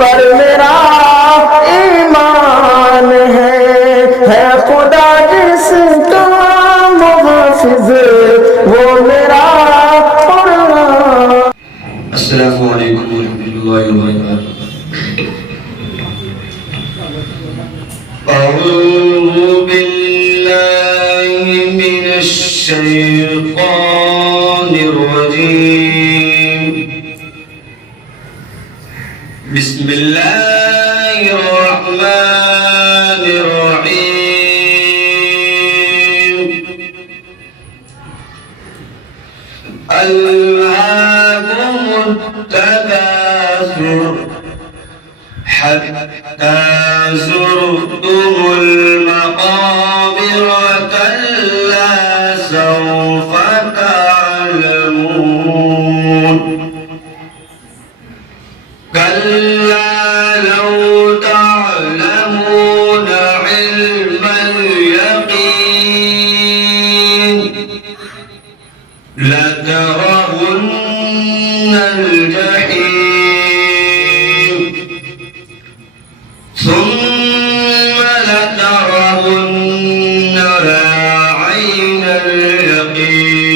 पर मेरा ईमान है खुदा जिसका मुहाफिज वो मेरा कुरान। अस्सलामु अलैकुम वरहमतुल्लाहि वबरकातुहू। अऊज़ु बिल्लाहि मिनश शैतानिर रजीम। बिस्मिल्लाहिर रहमानिर रहीम। अल्हाकुमुत तकासुर हत्ता ज़ुरतुमुल मक़ाबिर कल्ला सौफ तअलमून कल्ला लौ तअलमून इल्मल यक़ीन लतरवुन्नल जहीम ثم لترونها عين اليقين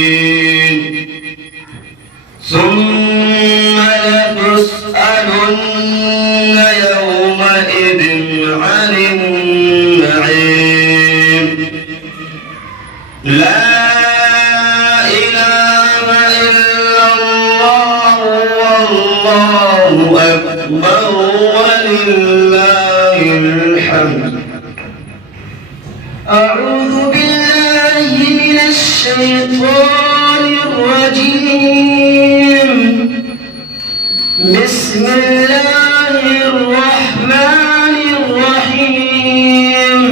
ثم لتسألن يومئذ عن النعيم لا إله إلا الله والله أكبر ولله الحمد. أعوذ بالله من الشيطان الرجيم. بسم الله الرحمن الرحيم.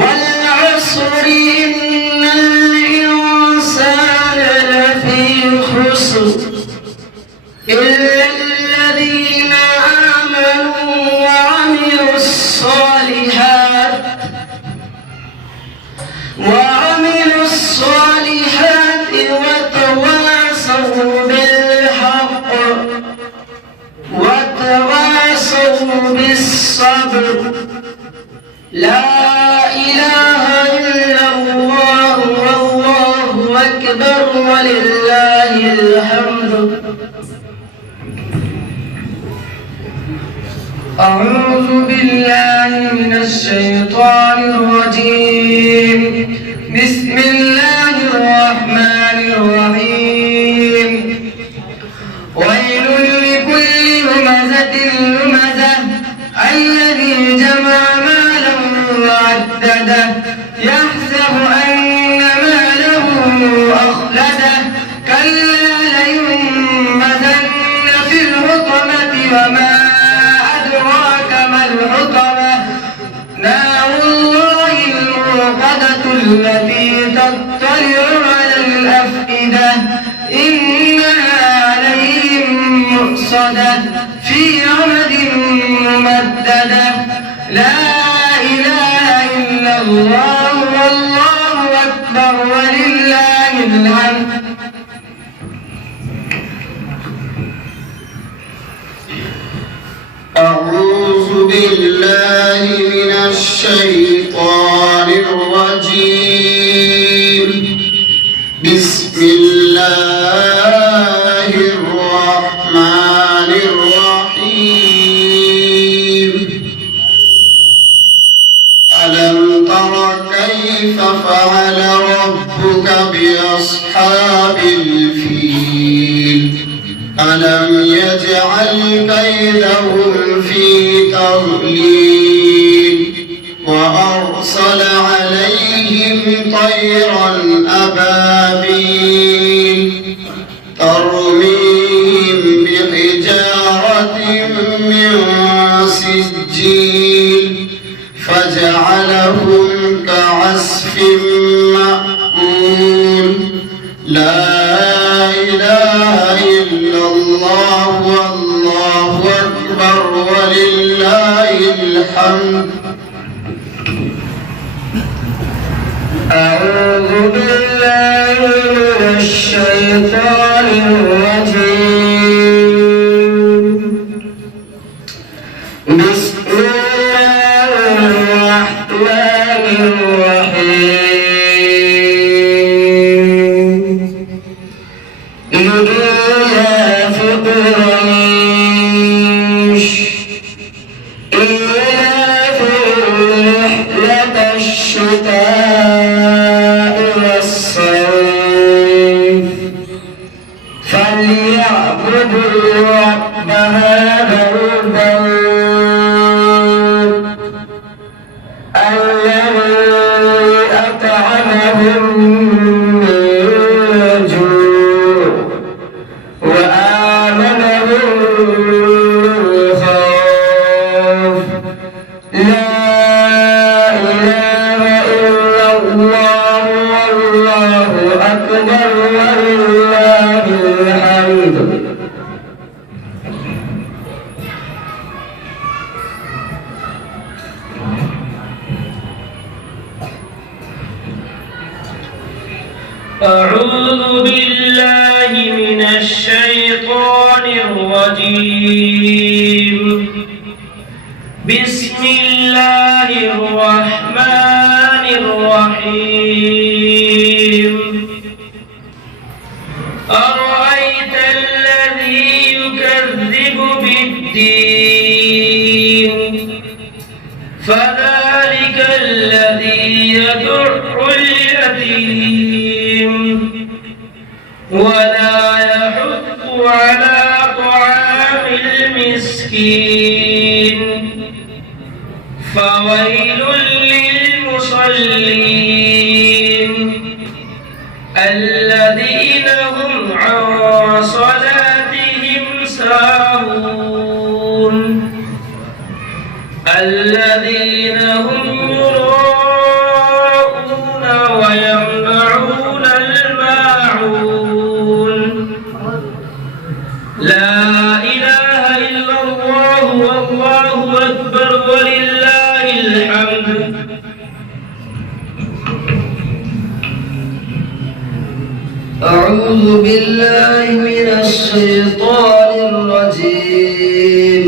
والعصر إن الإنسان لفي خسر إلا الذين آمنوا وعملوا الصالحات وتواصوا بالحق وتواصوا بالصبر. لا إله إلا الله والله أكبر ولله الحمد. أعوذ بالله من الشيطان الرجيم. بسم الله الرحمن الرحيم. ويل لكل همزة لمزة الذي جمع مالا وعدده يحسب أن ماله أخلده كلا لينبذن في الحطمة وما أدراك ما الحطمة نار الله الموقدة التي تطلع على الأفئدة إنها عليهم مؤصدة في عمد ممددة. لا إله إلا الله والله أكبر ولله الحمد. أعوذ بالله من الشيطان الرجيم. بسم الله الرحمن الرحيم. ألم تر كيف فعل ربك بأصحاب الفيل ألم يجعل كيدهم في تضليل وأرسل عليهم طيرا أبابيل ترميهم بحجارة من سجيل فجعلهم كعصف مأكول. لا إله إلا الله والله أكبر ولله الحمد. أعوذ بالله من الشيطان الرجيم. هذا البيت الذي أطعمهم من جوع وآمنهم من خوف لا إله إلا الله والله أكبر ولله الحمد. أعوذ بالله من الشيطان الرجيم. بسم الله الرحمن الرحيم. أرأيت الذي يكذب بالدين فذلك الذي يدع اليتيم ولا يحض على طعام المسكين فويل للمصلين الذين هم عن صلاتهم ساهون الذين هم يراءون ويمنعون الماعون. لا إله إلا الله والله أكبر ولله الحمد. أعوذ بالله من الشيطان الرجيم.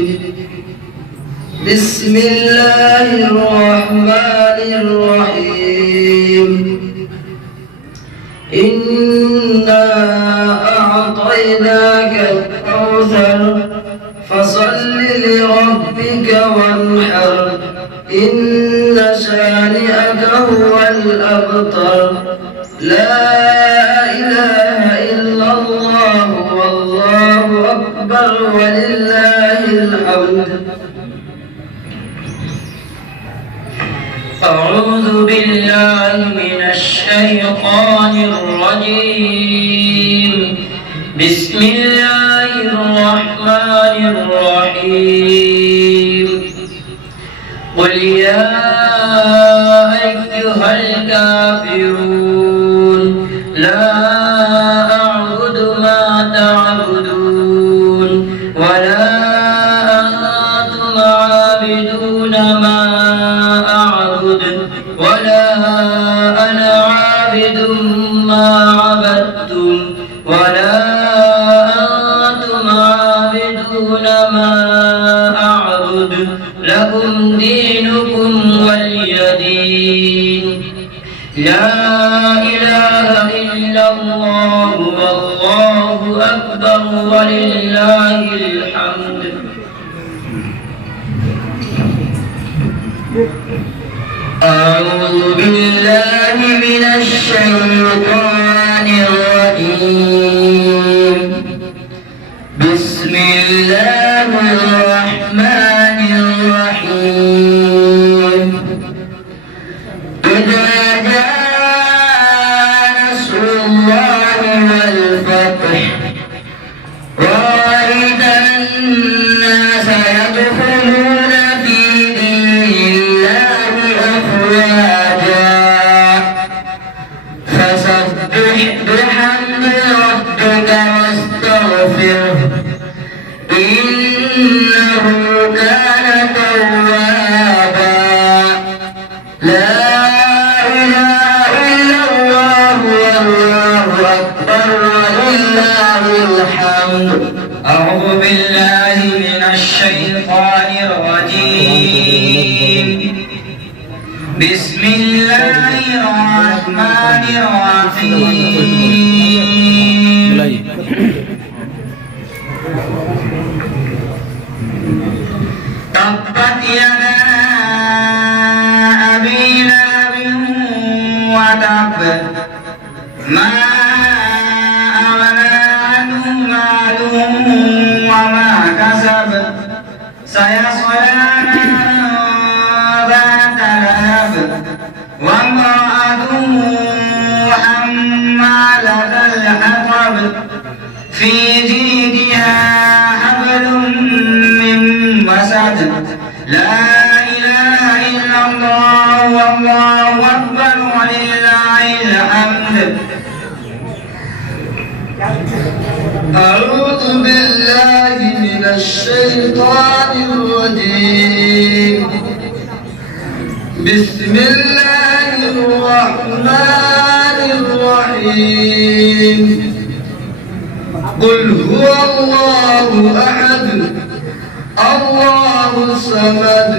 بسم الله الرحمن الرحيم. إنا أعطيناك الكوثر فصل لربك وانحر إن شانئك هو الأبتر. لا إله إلا الله والله أكبر ولله الحمد. أعوذ بالله من الشيطان الرجيم. بسم الله الرحمن الرحيم. قل يا أيها الكافرون لا أعبد ما تعبدون ولا أنتم عابدون ما أعبد ولا أنا عابد ما عبدتم ولا أنتم عابدون ما أعبد لكم دينكم ولي دين. لا إله إلا الله والله أكبر ولله الحمد. أعوذ بالله من الشيطان الرجيم. بسم الله الرحمن الرحيم. إذا جاء نصر الله والفتح ورأيت الناس يدخلون في دين الله أفواجا فسبح بحمد ربك واستغفره إنه كان توابا. لا إله إلا الله والله أكبر ولله الحمد. أعوذ بالله من الشيطان الرجيم. بسم الله الرحمن الرحيم. تبت يدا أبي لهب وتب ما أغنى عنه ماله وما كسب حسب سيصلى نارا ذات لهب وامرأته حمالة الحطب في جيدها حبل من مسد لا إله إلا الله والله أكبر ولله الحمد. أعوذ بالله من الشيطان الرجيم. بسم الله الرحمن الرحيم. قل هو الله أحد الله الصمد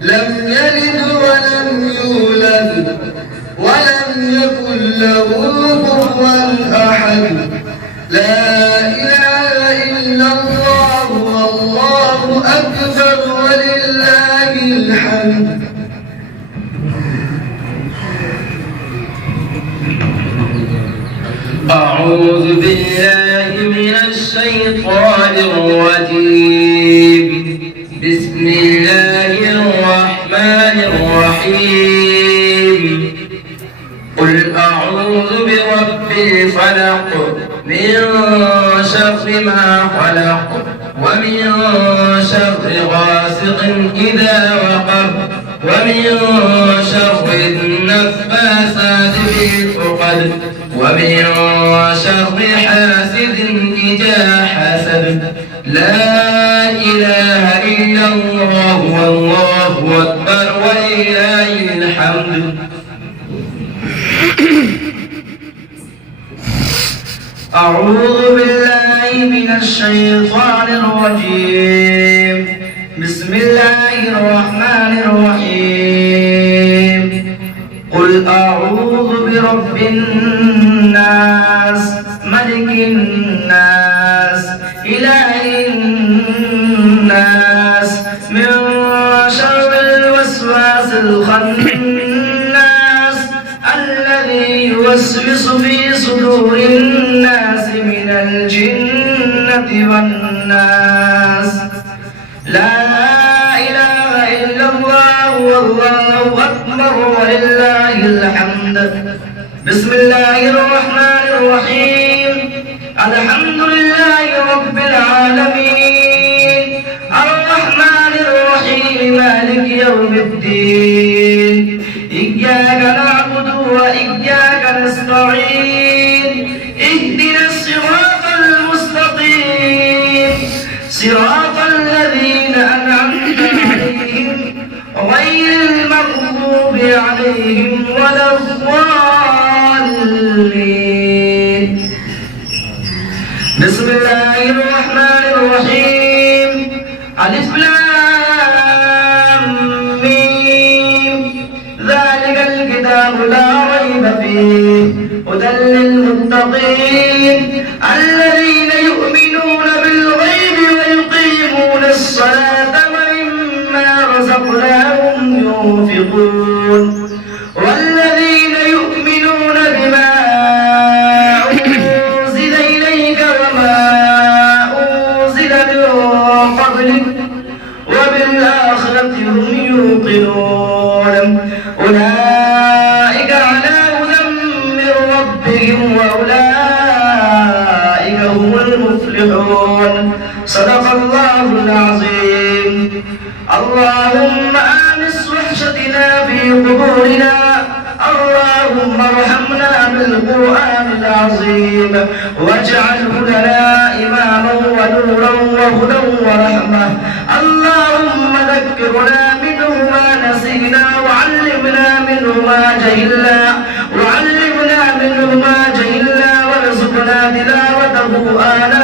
لم يلد ولم يولد ولم يكن له كفوا أحد. لا إله إلا الله والله أكبر ولله الحمد. أعوذ بالله من الشيطان الرجيم. بسم الله الرحمن الرحيم. قل أعوذ برب الفلق من شر ما خلق ومن شر غاسق إذا وقب ومن شر النفاثات في العقد ومن شر حاسد إذا حسد. لا إله إلا الله والله أكبر ولله الحمد. أعوذ بالله من الشيطان الرجيم. بسم الله الرحمن الرحيم. قل أعوذ برب الناس ملك الناس إله الناس من شر الوسواس الخناس الذي يوسوس في صدور الناس من الجنة والناس. لا إله إلا الله والله أكبر ولله الحمد. بسم الله الرحمن الرحيم. الحمد لله رب العالمين الرحمن الرحيم مالك يوم الدين. إياك نعبد وإياك نستعين. اهدنا الصراط المستقيم صراط الذين أنعمت عليهم غير المغضوب عليهم ولا الضالين. بسم الله الرحمن الرحيم. ألف لام ميم. ذلك الكتاب لا ريب فيه هدى للمتقين الذين يؤمنون بالغيب ويقيمون الصلاة ومما رزقناهم ينفقون والذين يؤمنون بما أنزل إليك وما أنزل من قبلك وبالآخرة هم يوقنون. أولئك على هدى من ربهم وأولئك هم المفلحون. صدق الله العظيم. اللهم آنس وحشتنا في قبورنا. اللهم ارحمنا بالقرآن العظيم واجعله لنا إماما ونورا وهدى ورحمة. اللهم ذكرنا منه ما نسينا وعلمنا منه ما جهلنا وارزقنا تلاوته آناء